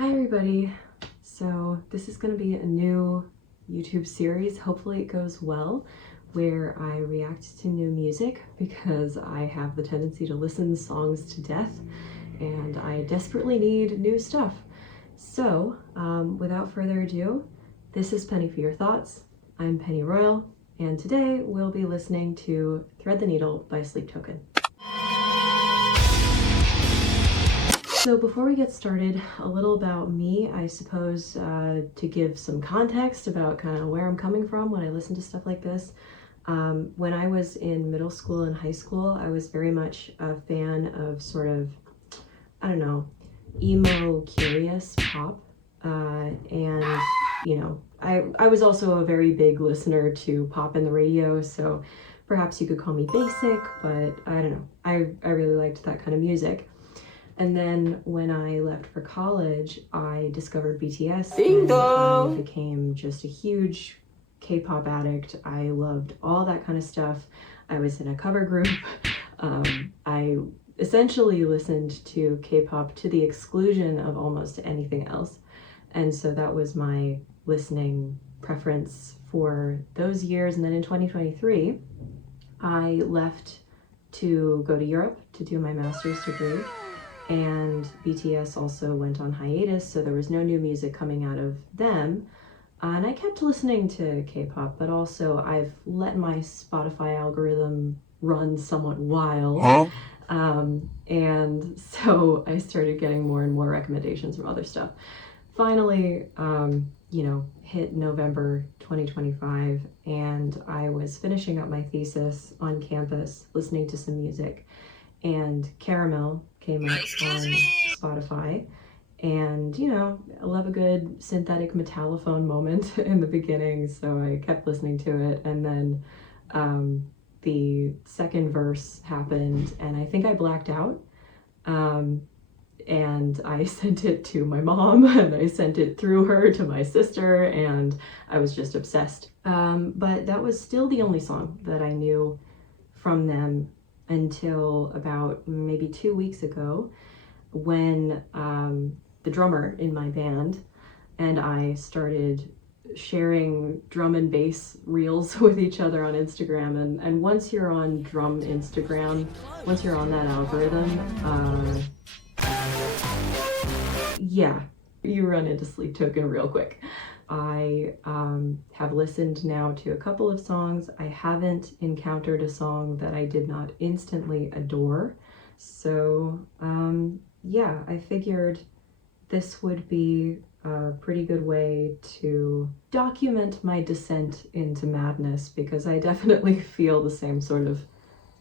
Hi everybody. So this is going to be a new YouTube series. Hopefully it goes well, where I react to new music because I have the tendency to listen to songs to death and I desperately need new stuff. So without further ado, this is Penny for Your Thoughts. I'm Penny Royal, and today we'll be listening to Thread the Needle by Sleep Token. So before we get started, a little about me, I suppose, to give some context about kind of where I'm coming from when I listen to stuff like this. When I was in middle school and high school, I was very much a fan of sort of, I don't know, emo curious pop. And, you know, I was also a very big listener to pop in the radio, so perhaps you could call me basic, but I don't know. I really liked that kind of music. And then when I left for college, I discovered BTS and I became just a huge K-pop addict. I loved all that kind of stuff. I was in a cover group. I essentially listened to K-pop to the exclusion of almost anything else. And so that was my listening preference for those years. And then in 2023, I left to go to Europe to do my master's degree. And BTS also went on hiatus, so there was no new music coming out of them. And I kept listening to K-pop, but also I've let my Spotify algorithm run somewhat wild. And so I started getting more and more recommendations from other stuff. Finally, hit November 2025, and I was finishing up my thesis on campus, listening to some music, and Caramel came up on Spotify. And, you know, I love a good synthetic metallophone moment in the beginning, so I kept listening to it. And then the second verse happened, and I think I blacked out. And I sent it to my mom, and I sent it through her to my sister, and I was just obsessed. But that was still the only song that I knew from them until about maybe 2 weeks ago, when the drummer in my band and I started sharing drum and bass reels with each other on Instagram. And once you're on drum Instagram, once you're on that algorithm, yeah, you run into Sleep Token real quick. I have listened now to a couple of songs. I haven't encountered a song that I did not instantly adore. So yeah, I figured this would be a pretty good way to document my descent into madness, because I definitely feel the same sort of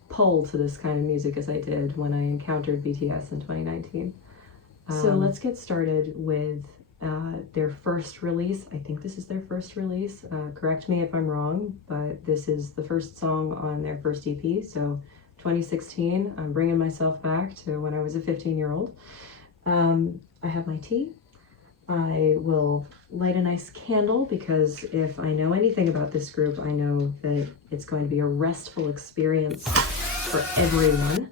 pull to this kind of music as I did when I encountered BTS in 2019. So let's get started with their first release. I think this is their first release. Correct me if I'm wrong, but this is the first song on their first EP. So 2016, I'm bringing myself back to when I was a 15-year-old. I have my tea. I will light a nice candle, because if I know anything about this group, I know that it's going to be a restful experience for everyone.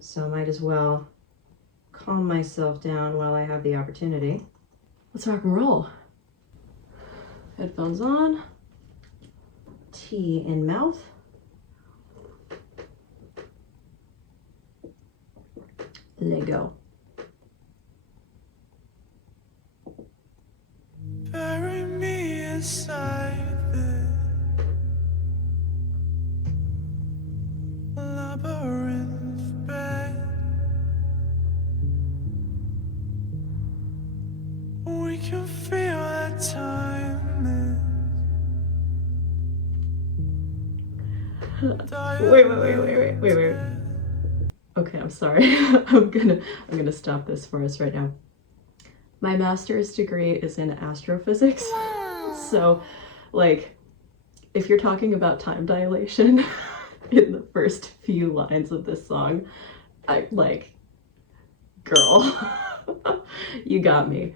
So I might as well calm myself down while I have the opportunity. Let's rock and roll. Headphones on, tea in mouth. Let go. Bury me inside the labyrinth bed. We can feel that time is Wait. Okay, I'm sorry. I'm gonna stop this for us right now. My master's degree is in astrophysics. So, like, if you're talking about time dilation in the first few lines of this song, I like, girl, you got me.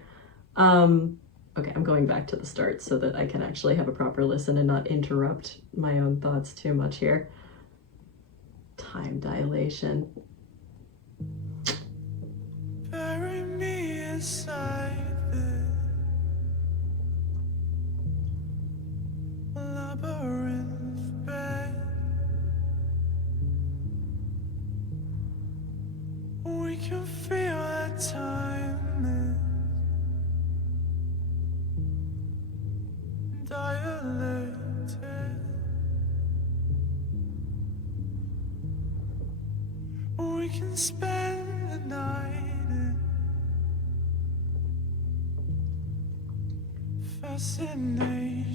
Okay, I'm going back to the start so that I can actually have a proper listen and not interrupt my own thoughts too much here. Time dilation. bury me inside We can spend the night in fascination.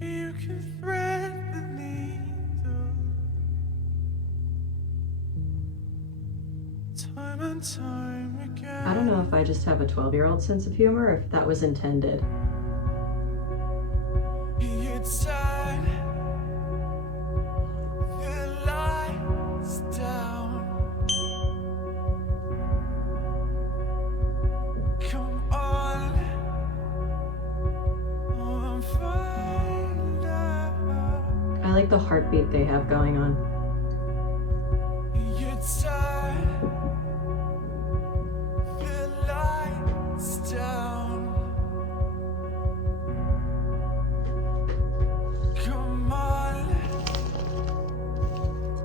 You can thread the needle time and time again. I don't know if I just have a 12-year-old sense of humor or if that was intended. You tied the lights down. Come on, oh, find out. I like the heartbeat they have going on. You tied the lights down. Come on,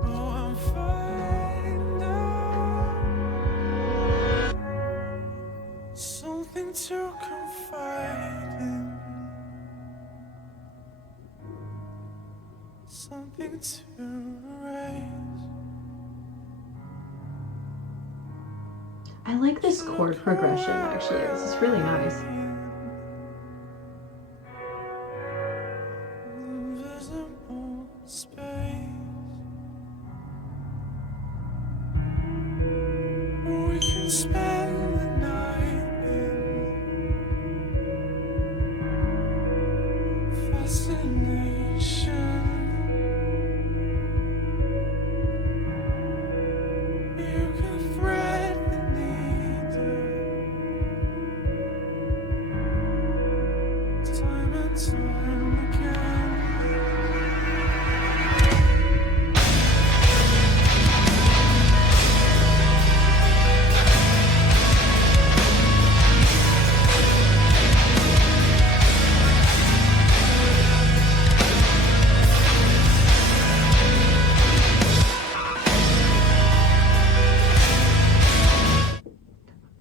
oh, I'm fine now. Something to confide in, something to erase. I like this chord progression, actually. This is really nice. Invisible space. We can spend the night in fascination. You can thread the needle time and time again.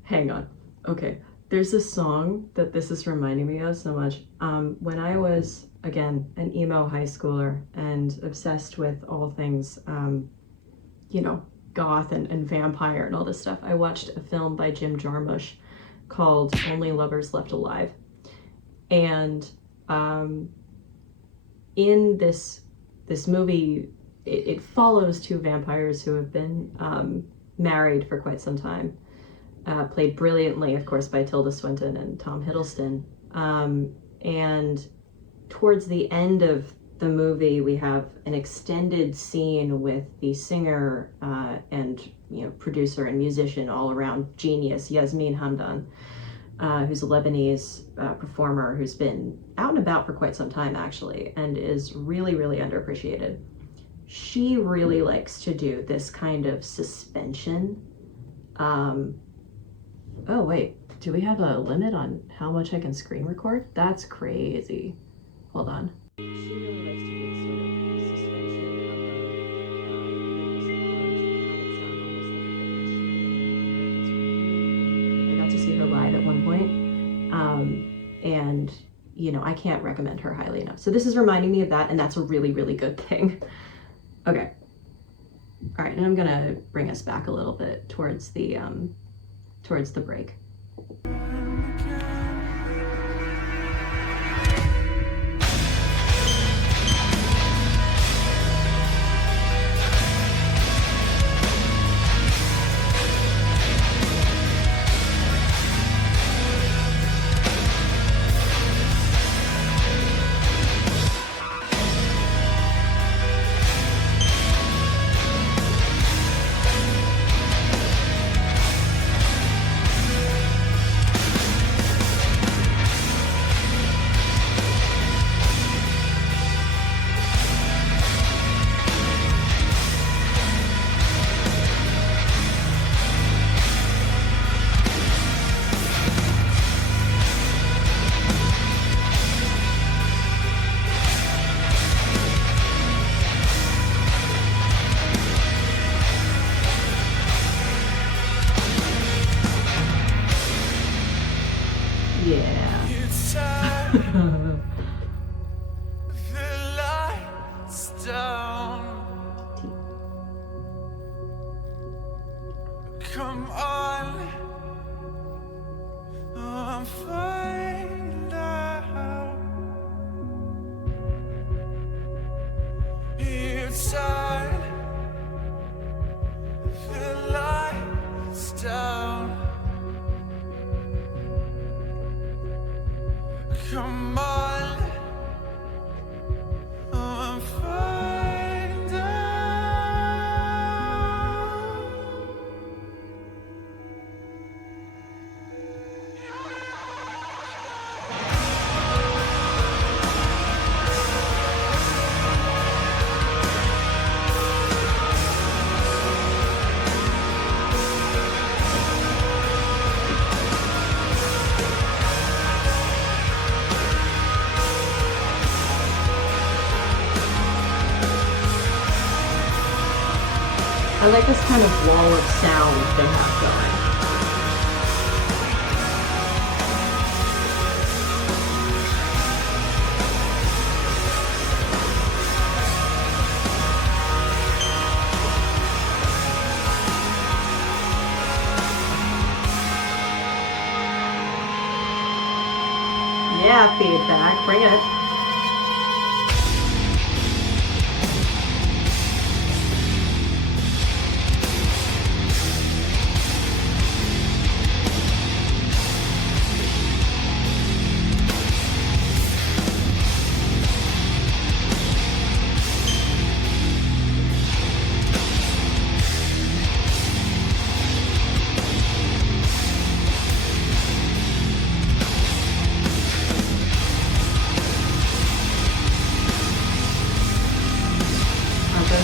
Hang on. Okay. There's a song that this is reminding me of so much. When I was, again, an emo high schooler and obsessed with all things, goth and vampire and all this stuff, I watched a film by Jim Jarmusch called Only Lovers Left Alive. And in this movie, it follows two vampires who have been married for quite some time. Played brilliantly, of course, by Tilda Swinton and Tom Hiddleston. And towards the end of the movie, we have an extended scene with the singer and producer and musician all around genius, Yasmine Hamdan, who's a Lebanese performer who's been out and about for quite some time, actually, and is really, really underappreciated. She really likes to do this kind of suspension. Oh wait, do we have a limit on how much I can screen record? That's crazy. Hold on. She really likes to do this sort of suspension of I got to see her live at one point. And I can't recommend her highly enough. So this is reminding me of that, and that's a really, really good thing. Okay. All right, and I'm gonna bring us back a little bit towards the break. Yeah. The lights Come on, find out. Inside, the lights down. Come on, find out. I like this kind of wall of sound they have going. Yeah, feedback, bring it.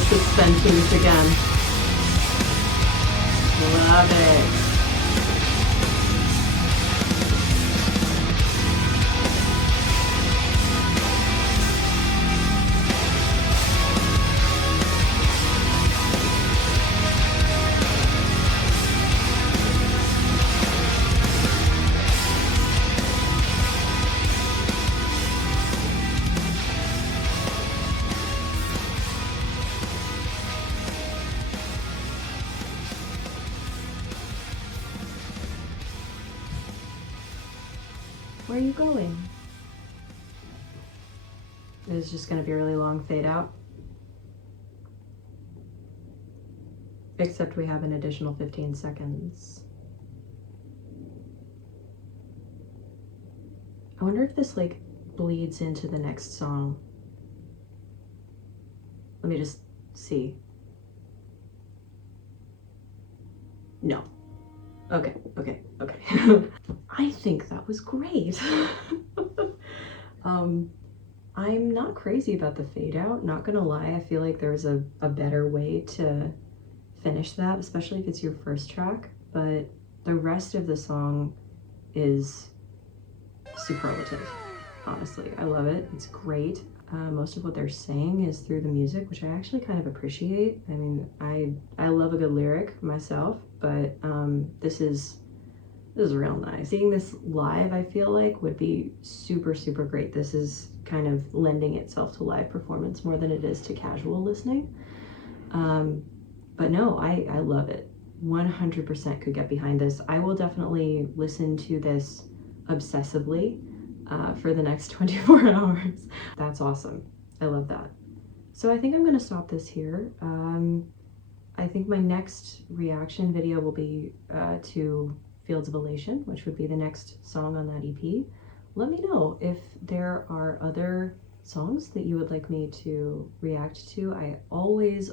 Suspensions again. Love it. Where are you going? It's just going to be a really long fade out. Except we have an additional 15 seconds. I wonder if this like bleeds into the next song. Let me just see. No. Okay. I think that was great. I'm not crazy about the fade out, not gonna lie. I feel like there's a better way to finish that, especially if it's your first track, but the rest of the song is superlative. Honestly, I love it. It's great. Most of what they're saying is through the music, which I actually kind of appreciate. I mean, I love a good lyric myself, but this is real nice. Seeing this live, I feel like, would be super great. This is kind of lending itself to live performance more than it is to casual listening. But no, I love it. 100% could get behind this. I will definitely listen to this obsessively for the next 24 hours. That's awesome. I love that. So I think I'm gonna stop this here. I think my next reaction video will be to Fields of Elation, which would be the next song on that EP. Let me know if there are other songs that you would like me to react to. I always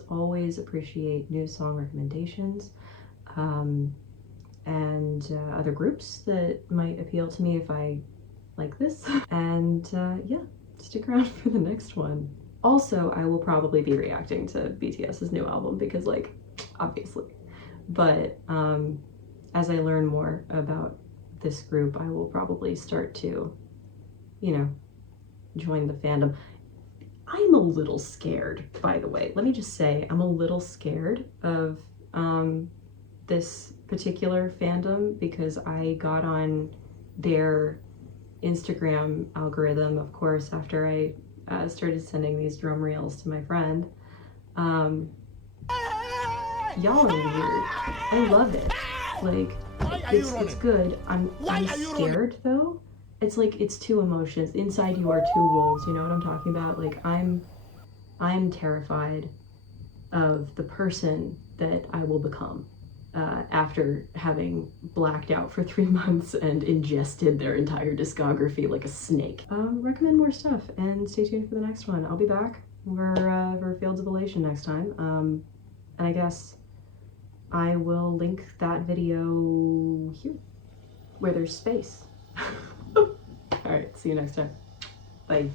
appreciate new song recommendations and other groups that might appeal to me if I like this. And yeah, stick around for the next one. Also, I will probably be reacting to BTS's new album because, like, obviously. But as I learn more about this group, I will probably start to, you know, join the fandom. I'm a little scared, by the way. Let me just say, I'm a little scared of this particular fandom because I got on their Instagram algorithm, of course, after I started sending these drum reels to my friend. y'all are weird. I love it. Like, it's good. I'm scared though. It's like, it's two emotions. Inside you are two wolves, you know what I'm talking about? Like, I'm terrified of the person that I will become after having blacked out for 3 months and ingested their entire discography like a snake. Recommend more stuff and stay tuned for the next one. I'll be back for Fields of Elation next time. And I guess I will link that video here where there's space. All right, see you next time. Bye.